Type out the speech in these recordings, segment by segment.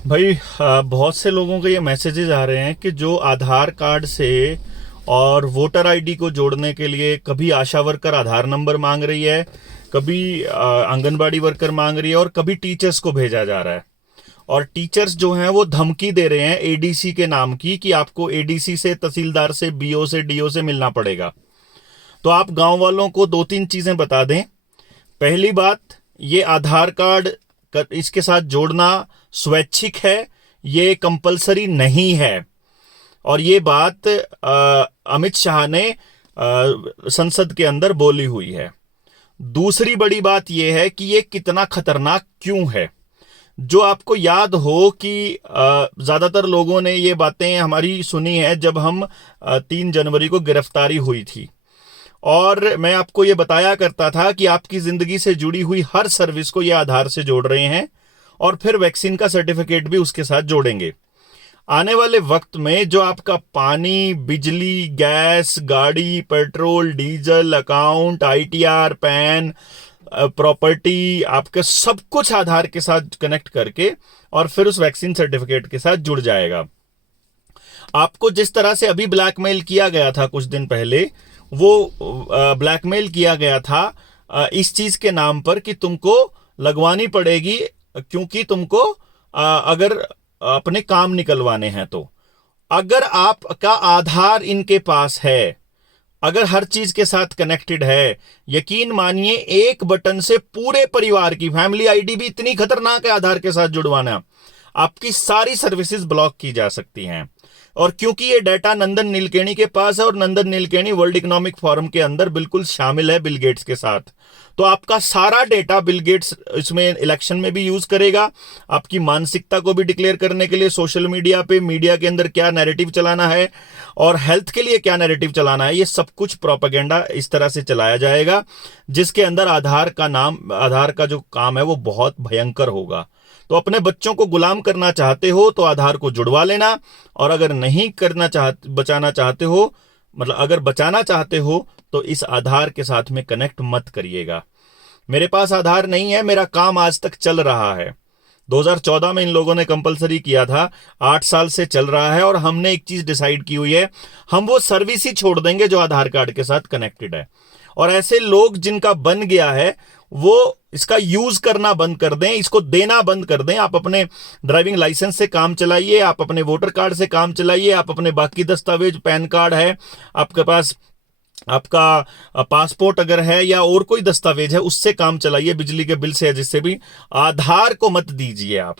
भाई, बहुत से लोगों के ये मैसेजेस आ रहे हैं कि जो आधार कार्ड से और वोटर आईडी को जोड़ने के लिए कभी आशा वर्कर आधार नंबर मांग रही है, कभी आंगनबाड़ी वर्कर मांग रही है और कभी टीचर्स को भेजा जा रहा है। और टीचर्स जो हैं वो धमकी दे रहे हैं एडीसी के नाम की कि आपको एडीसी से, तहसीलदार से, बीओ से, डीओ से मिलना पड़ेगा। तो आप गांव वालों को दो तीन चीजें बता दें। पहली बात, ये आधार कार्ड इसके साथ जोड़ना स्वैच्छिक है, ये कंपलसरी नहीं है। और ये बात अमित शाह ने संसद के अंदर बोली हुई है। दूसरी बड़ी बात यह है कि ये कितना खतरनाक क्यों है। जो आपको याद हो कि ज्यादातर लोगों ने ये बातें हमारी सुनी है जब हम 3 जनवरी को गिरफ्तारी हुई थी, और मैं आपको ये बताया करता था कि आपकी जिंदगी से जुड़ी हुई हर सर्विस को ये आधार से जोड़ रहे हैं और फिर वैक्सीन का सर्टिफिकेट भी उसके साथ जोड़ेंगे। आने वाले वक्त में जो आपका पानी, बिजली, गैस, गाड़ी, petrol, diesel, account, ITR, pan, property, आपका सब कुछ आधार के साथ कनेक्ट करके और फिर उस वैक्सीन सर्टिफिकेट के साथ जुड़ जाएगा। आपको जिस तरह से अभी ब्लैकमेल किया गया था कुछ दिन पहले, वो ब्लैकमेल किया गया था इस चीज के नाम पर कि तुमको लगवानी पड़ेगी क्योंकि तुमको अगर अपने काम निकलवाने हैं। तो अगर आपका आधार इनके पास है, अगर हर चीज के साथ कनेक्टेड है, यकीन मानिए एक बटन से पूरे परिवार की फैमिली आईडी भी इतनी खतरनाक है आधार के साथ जुड़वाना, आपकी सारी सर्विसेज ब्लॉक की जा सकती हैं। और क्योंकि ये डाटा नंदन नीलकेणी के पास है और Nandan Nilekani world economic forum के अंदर बिल्कुल शामिल है बिल गेट्स के साथ, तो आपका सारा डेटा बिल गेट्स इसमें इलेक्शन में भी यूज करेगा। आपकी मानसिकता को भी डिक्लेयर करने के लिए सोशल मीडिया पे, मीडिया के अंदर क्या नैरेटिव चलाना है और हेल्थ के लिए क्या नैरेटिव चलाना है, ये सब कुछ प्रोपेगेंडा इस तरह से चलाया जाएगा जिसके अंदर आधार का जो काम है वो बहुत भयंकर होगा। तो अपने बच्चों को गुलाम करना चाहते हो तो आधार को जुड़वा लेना, और अगर नहीं बचाना चाहते हो, मतलब अगर बचाना चाहते हो तो इस आधार के साथ में कनेक्ट मत करिएगा। मेरे पास आधार नहीं है, मेरा काम आज तक चल रहा है। 2014 में इन लोगों ने कंपलसरी किया था, 8 साल से चल रहा है और हमने एक चीज डिसाइड की हुई है, हम वो सर्विस ही छोड़ देंगे जो आधार कार्ड के साथ कनेक्टेड है। और ऐसे लोग जिनका बन गया है वो इसका यूज करना बंद कर दें, इसको देना बंद कर दें। आप अपने ड्राइविंग लाइसेंस से काम चलाइए, आप अपने वोटर कार्ड से काम चलाइए, आप अपने बाकी दस्तावेज, पैन कार्ड है आपके पास, आपका पासपोर्ट अगर है या और कोई दस्तावेज है उससे काम चलाइए, बिजली के बिल से है जिससे भी। आधार को मत दीजिए। आप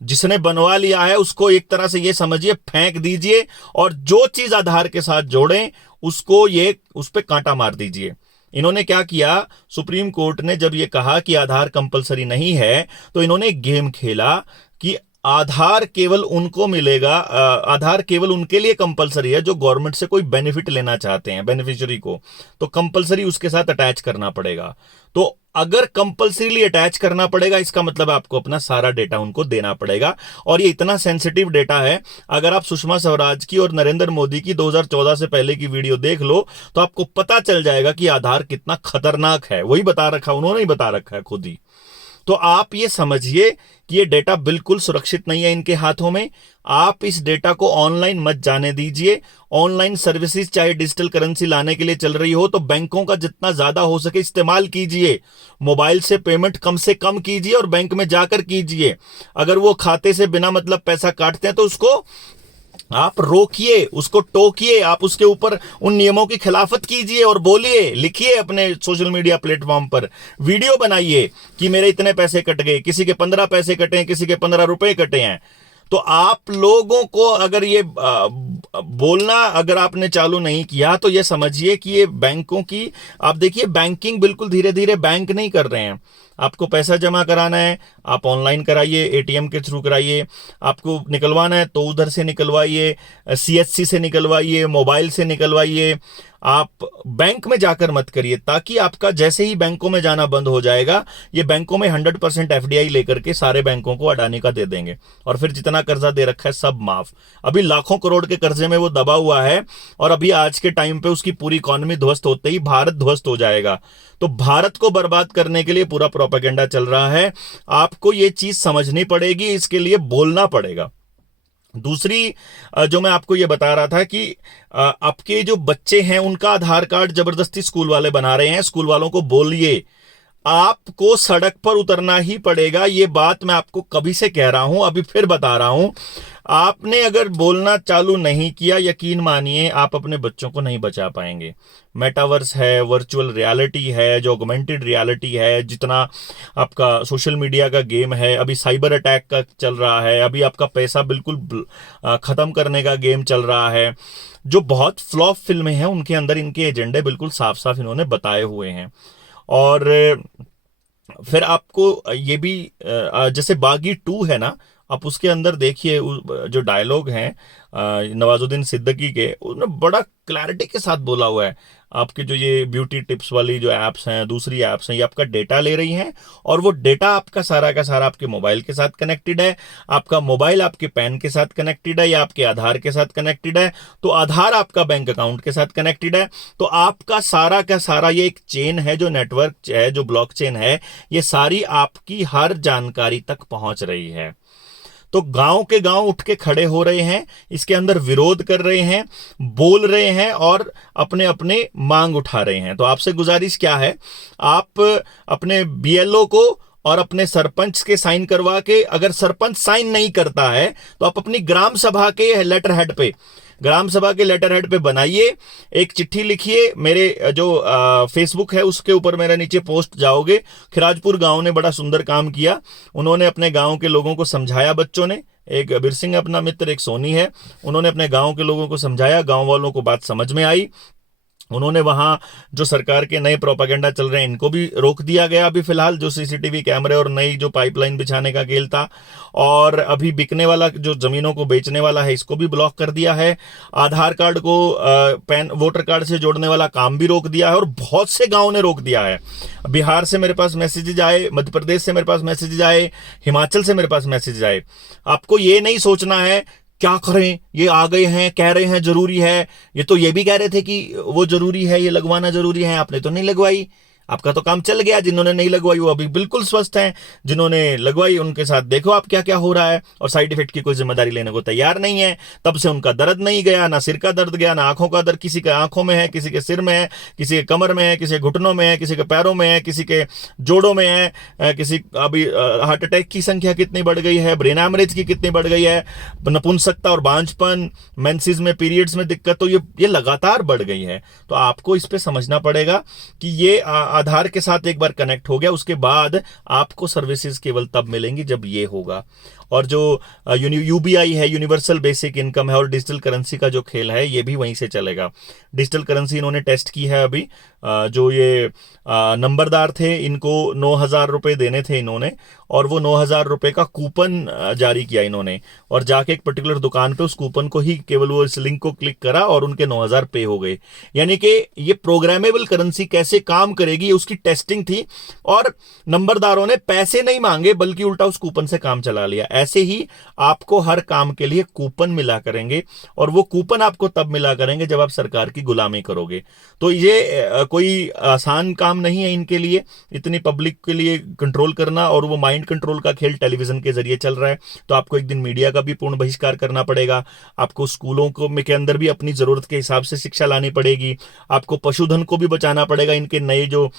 जिसने बनवा लिया है उसको एक तरह से ये समझिए फेंक दीजिए, और जो चीज आधार के साथ जोड़ें उसको उस पर कांटा मार दीजिए। इन्होंने क्या किया, सुप्रीम कोर्ट ने जब ये कहा कि आधार कंपलसरी नहीं है तो इन्होंने एक गेम खेला कि आधार केवल उनको मिलेगा, आधार केवल उनके लिए कंपलसरी है जो गवर्नमेंट से कोई बेनिफिट लेना चाहते हैं, बेनिफिशियरी को, तो कंपलसरी उसके साथ अटैच करना पड़ेगा। तो अगर कंपलसरीली अटैच करना पड़ेगा इसका मतलब आपको अपना सारा डेटा उनको देना पड़ेगा। और ये इतना सेंसिटिव डेटा है, अगर आप सुषमा स्वराज की और नरेंद्र मोदी की 2014 से पहले की वीडियो देख लो तो आपको पता चल जाएगा कि आधार कितना खतरनाक है। वही बता रखा, उन्होंने ही बता रखा है खुद ही। तो आप ये समझिए कि ये डेटा बिल्कुल सुरक्षित नहीं है इनके हाथों में। आप इस डेटा को ऑनलाइन मत जाने दीजिए। ऑनलाइन सर्विसेज चाहे डिजिटल करेंसी लाने के लिए चल रही हो तो बैंकों का जितना ज्यादा हो सके इस्तेमाल कीजिए। मोबाइल से पेमेंट कम से कम कीजिए और बैंक में जाकर कीजिए। अगर वो खाते से बिना मतलब पैसा काटते हैं तो उसको आप रोकिए, उसको टोकिए, आप उसके ऊपर उन नियमों की खिलाफत कीजिए और बोलिए, लिखिए अपने सोशल मीडिया प्लेटफॉर्म पर, वीडियो बनाइए कि मेरे इतने पैसे कट गए, किसी के 15 पैसे कटे हैं, किसी के 15 रुपए कटे हैं। तो आप लोगों को अगर ये बोलना अगर आपने चालू नहीं किया तो ये समझिए कि ये बैंकों की, आप देखिए बैंकिंग बिल्कुल धीरे धीरे बैंक नहीं कर रहे हैं। आपको पैसा जमा कराना है आप ऑनलाइन कराइए, एटीएम के थ्रू कराइए, आपको निकलवाना है तो उधर से निकलवाइए, सीएससी से निकलवाइए, मोबाइल से निकलवाइए, आप बैंक में जाकर मत करिए, ताकि आपका जैसे ही बैंकों में जाना बंद हो जाएगा, ये बैंकों में 100% एफडीआई लेकर के सारे बैंकों को अडानी का दे देंगे, और फिर जितना कर्जा दे रखा है सब माफ। अभी लाखों करोड़ के कर्जे में वो दबा हुआ है, और अभी आज के टाइम पे उसकी पूरी इकोनॉमी ध्वस्त होते ही भारत ध्वस्त हो जाएगा। तो भारत को बर्बाद करने के लिए पूरा प्रोपेगेंडा चल रहा है। आपको ये चीज समझनी पड़ेगी, इसके लिए बोलना पड़ेगा। दूसरी जो मैं आपको ये बता रहा था कि आपके जो बच्चे हैं उनका आधार कार्ड जबरदस्ती स्कूल वाले बना रहे हैं। स्कूल वालों को बोलिए, आपको सड़क पर उतरना ही पड़ेगा। ये बात मैं आपको कभी से कह रहा हूं, अभी फिर बता रहा हूं। आपने अगर बोलना चालू नहीं किया, यकीन मानिए आप अपने बच्चों को नहीं बचा पाएंगे। मेटावर्स है, वर्चुअल रियलिटी है, जो ऑगमेंटेड रियलिटी है, जितना आपका सोशल मीडिया का गेम है, अभी साइबर अटैक का चल रहा है, अभी आपका पैसा बिल्कुल खत्म करने का गेम चल रहा है। जो बहुत फ्लॉप फिल्में हैं उनके अंदर इनके एजेंडे बिल्कुल साफ साफ इन्होंने बताए हुए हैं। और फिर आपको ये भी जैसे बागी 2 है ना, आप उसके अंदर देखिए जो डायलॉग हैं नवाजुद्दीन सिद्दीकी के, उन्होंने बड़ा क्लैरिटी के साथ बोला हुआ है। आपके जो ये ब्यूटी टिप्स वाली जो एप्स हैं, दूसरी एप्स हैं, ये आपका डेटा ले रही हैं, और वो डेटा आपका सारा का सारा आपके मोबाइल के साथ कनेक्टेड है। आपका मोबाइल आपके पैन के साथ कनेक्टेड है, या आपके आधार के साथ कनेक्टेड है, तो आधार आपका बैंक अकाउंट के साथ कनेक्टेड है। तो आपका सारा का सारा ये एक चेन है, जो नेटवर्क है, जो ब्लॉकचेन है, ये सारी आपकी हर जानकारी तक पहुंच रही है। तो गांव के गांव उठ के खड़े हो रहे हैं, इसके अंदर विरोध कर रहे हैं, बोल रहे हैं, और अपने अपने मांग उठा रहे हैं। तो आपसे गुजारिश क्या है, आप अपने बीएलओ को और अपने सरपंच के साइन करवा के, अगर सरपंच साइन नहीं करता है तो आप अपनी ग्राम सभा के लेटर हेड पे, ग्राम सभा के लेटर हेड पे बनाइए, एक चिट्ठी लिखिए। मेरे जो फेसबुक है उसके ऊपर मेरे नीचे पोस्ट जाओगे। खिराजपुर गांव ने बड़ा सुंदर काम किया, उन्होंने अपने गांव के लोगों को समझाया। बच्चों ने, एक बीर सिंह अपना मित्र, एक सोनी है, उन्होंने अपने गांव के लोगों को समझाया, गांव वालों को बात समझ में आई। उन्होंने वहां जो सरकार के नए प्रोपेगेंडा चल रहे हैं इनको भी रोक दिया गया अभी फिलहाल, जो सीसीटीवी कैमरे और नई जो पाइपलाइन बिछाने का खेल था। और अभी बिकने वाला, जो जमीनों को बेचने वाला है, इसको भी ब्लॉक कर दिया है। आधार कार्ड को पैन वोटर कार्ड से जोड़ने वाला काम भी रोक दिया है, और बहुत से गांव ने रोक दिया है। बिहार से मेरे पास मैसेजेज आए, मध्य प्रदेश से मेरे पास मैसेजेज आए, हिमाचल से मेरे पास मैसेजेज आए। आपको ये नहीं सोचना है क्या करें, ये आ गए हैं, कह रहे हैं जरूरी है, ये तो ये भी कह रहे थे कि वो जरूरी है, ये लगवाना जरूरी है, आपने तो नहीं लगवाई, आपका तो काम चल गया। जिन्होंने नहीं लगवाई वो अभी बिल्कुल स्वस्थ हैं, जिन्होंने लगवाई उनके साथ देखो आप क्या क्या हो रहा है, और साइड इफेक्ट की कोई जिम्मेदारी लेने को तैयार नहीं है। तब से उनका दर्द नहीं गया, ना सिर का दर्द गया, ना आंखों का दर्द। किसी के आंखों में है, किसी के सिर में है, किसी के कमर में है, किसी के घुटनों में है, किसी के पैरों में है, किसी के जोड़ों में है, किसी अभी हार्ट अटैक की संख्या कितनी बढ़ गई है, ब्रेन हैमरेज की कितनी बढ़ गई है, नपुंसकता और बांझपन, मेंसेस में, पीरियड्स में दिक्कत, तो ये लगातार बढ़ गई है। तो आपको इस पे समझना पड़ेगा कि ये आधार के साथ एक बार कनेक्ट हो गया, उसके बाद आपको सर्विसेज केवल तब मिलेंगी जब ये होगा। और जो यूबीआई है, यूनिवर्सल बेसिक इनकम है, और डिजिटल करेंसी का जो खेल है ये भी वहीं से चलेगा। डिजिटल करेंसी इन्होंने टेस्ट की है अभी। जो ये नंबरदार थे, इनको 9,000 रुपए देने थे इन्होंने, और वो 9,000 रुपए का कूपन जारी किया इन्होंने, और जाके एक पर्टिकुलर दुकान पे उस कूपन को ही केवल वो इस लिंक को क्लिक करा और उनके 9,000 पे हो गए। यानी कि ये प्रोग्रामेबल करेंसी कैसे काम करेगी उसकी टेस्टिंग थी, और नंबरदारों ने पैसे नहीं मांगे बल्कि उल्टा उस कूपन से काम चला लिया। ऐसे ही आपको हर काम के लिए कूपन मिला करेंगे, और वो कूपन आपको तब मिला करेंगे जब आप सरकार की गुलामी करोगे। तो ये कोई आसान काम नहीं है इनके लिए, इतनी पब्लिक के लिए कंट्रोल करना, और वो माइंड कंट्रोल का खेल टेलीविजन के जरिए चल रहा है। तो आपको एक दिन मीडिया का भी पूर्ण बहिष्कार करना पड़ेगा, आपको स्कूलों को के अंदर भी अपनी जरूरत के हिसाब से शिक्षा लानी पड़ेगी, आपको पशुधन को भी बचाना पड़ेगा। इनके नए जो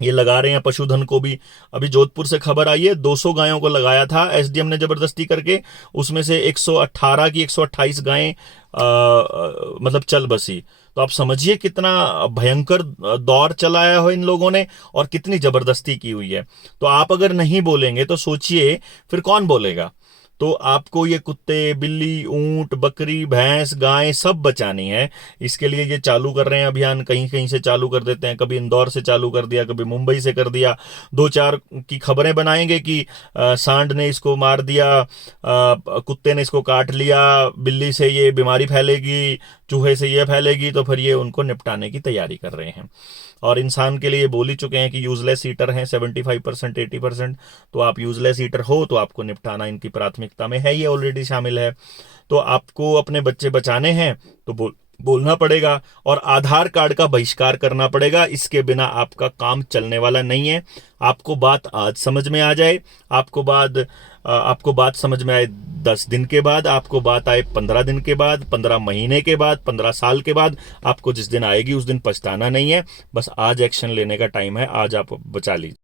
ये लगा रहे हैं पशुधन को भी, अभी जोधपुर से खबर आई है 200 गायों को लगाया था एसडीएम ने जबरदस्ती करके, उसमें से 118 की 128 गायें मतलब चल बसी। तो आप समझिए कितना भयंकर दौर चलाया हो इन लोगों ने, और कितनी जबरदस्ती की हुई है। तो आप अगर नहीं बोलेंगे तो सोचिए फिर कौन बोलेगा। तो आपको ये कुत्ते, बिल्ली, ऊंट, बकरी, भैंस, गाय सब बचानी है। इसके लिए ये चालू कर रहे हैं अभियान, कहीं कहीं से चालू कर देते हैं, कभी इंदौर से चालू कर दिया, कभी मुंबई से कर दिया। 2-4 की खबरें बनाएंगे कि सांड ने इसको मार दिया, कुत्ते ने इसको काट लिया, बिल्ली से ये बीमारी फैलेगी, चूहे से ये फैलेगी, तो फिर ये उनको निपटाने की तैयारी कर रहे हैं। और इंसान के लिए बोल ही चुके हैं कि यूजलेस ईटर हैं 75% 80%। तो आप यूजलेस ईटर हो तो आपको निपटाना इनकी प्राथमिकता में है, ये ऑलरेडी शामिल है। तो आपको अपने बच्चे बचाने हैं तो बोलना पड़ेगा और आधार कार्ड का बहिष्कार करना पड़ेगा। इसके बिना आपका काम चलने वाला नहीं है। आपको बात आज समझ में आ जाए, आपको बात समझ में आए 10 दिन के बाद, आपको बात आए 15 दिन के बाद, 15 महीने के बाद, 15 साल के बाद, आपको जिस दिन आएगी उस दिन पछताना नहीं है। बस आज एक्शन लेने का टाइम है, आज आप बचा लीजिए।